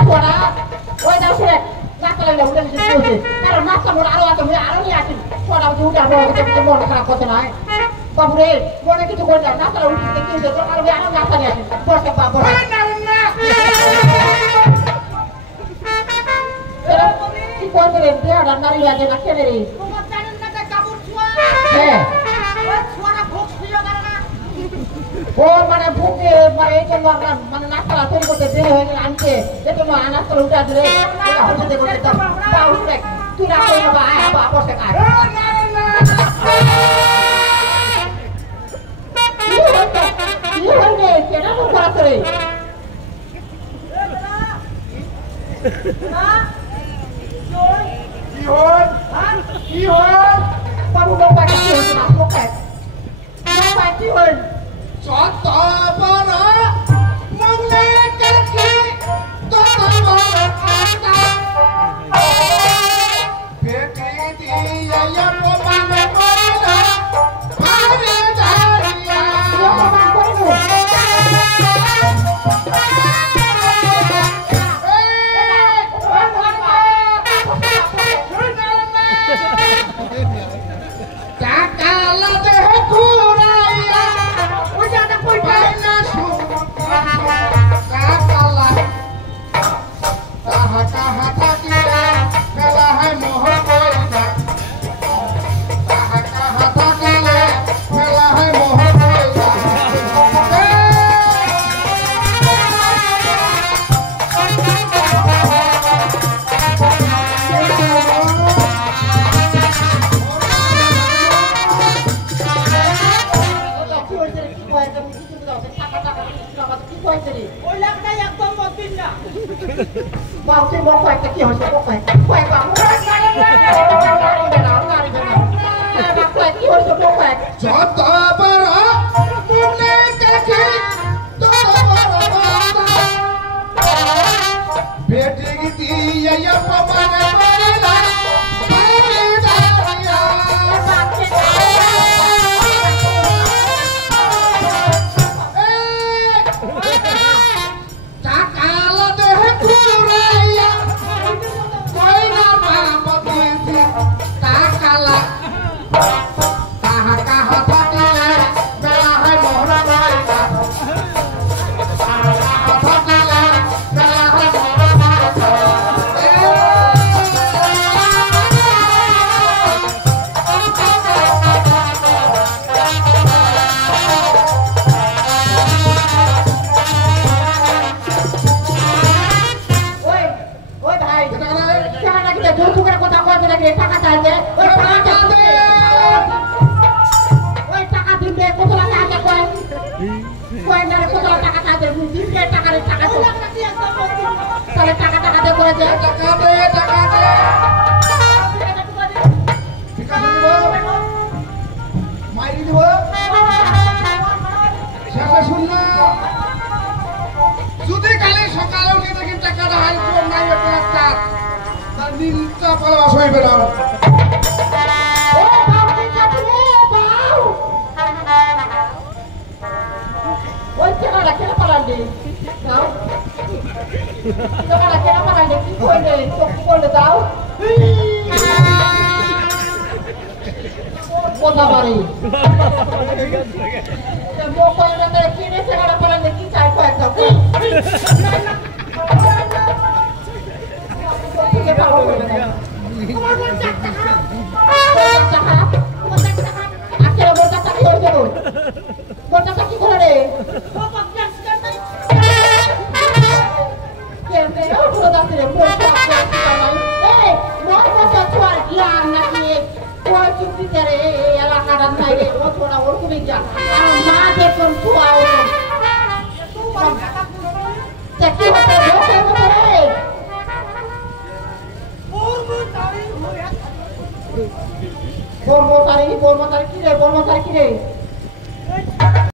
ছোড়া ওই দাও শুনে নাচতে লাগলে উঠে গেছে বলছে কারণ নাচটা মোড় আরো আছে আরো নিয়ে আসেন ছোড়া উঠে আসবো মন খারাপ করতে নয় বাবুরে মনে কিছু করে দাও নাচটা উঠে কি হয়েছে আরো আরো নাচটা নিয়ে আসেন বসে বাবু কি করবে রে দেহটা নারী আছে না কেন রে তোমার জানেন না যে কাপড় ছোঁয়া হ্যাঁ ওই ছোড়া ভোগ শুয়ে করে না ও মানে ভুকে মানে এই জন্য মানে নাস্তা তৈরি করতে দেরি হয়ে গেল আনতে এই জন্য নাস্তা উঠে দিলে ওরা হতে দেখো তা উঠে তুই রাখো না বা বসে খায় কি হইবে কেনা মুখ করা করে কি হল বাবু বাবা কি হইছে না কোথায় বাবা কি হল যত বড় মঙ্গলে করছি তত বড় আশা বেটি দিয়া প্রমাণ করিলা আরে দাঁড়িয়া প্রমাণ করিব কাকালা দেহ পুরাইয়া ওজাটা কইটাই না কাকালা কাহা কাহা থাকিলে মেলা হয় মোহ কইরা কাহা কাহা থাকিলে মেলা হয় মোহ কইরা বাউতে বকয় তা কি হইছে বকয় কয় বাবু বকয় কি হইছে বকয় যত বড় মনে দেখি তত বড় বেটি দিয়া প্রমাণ করিলা আরে দাঁড়িয়া Bormo tari kire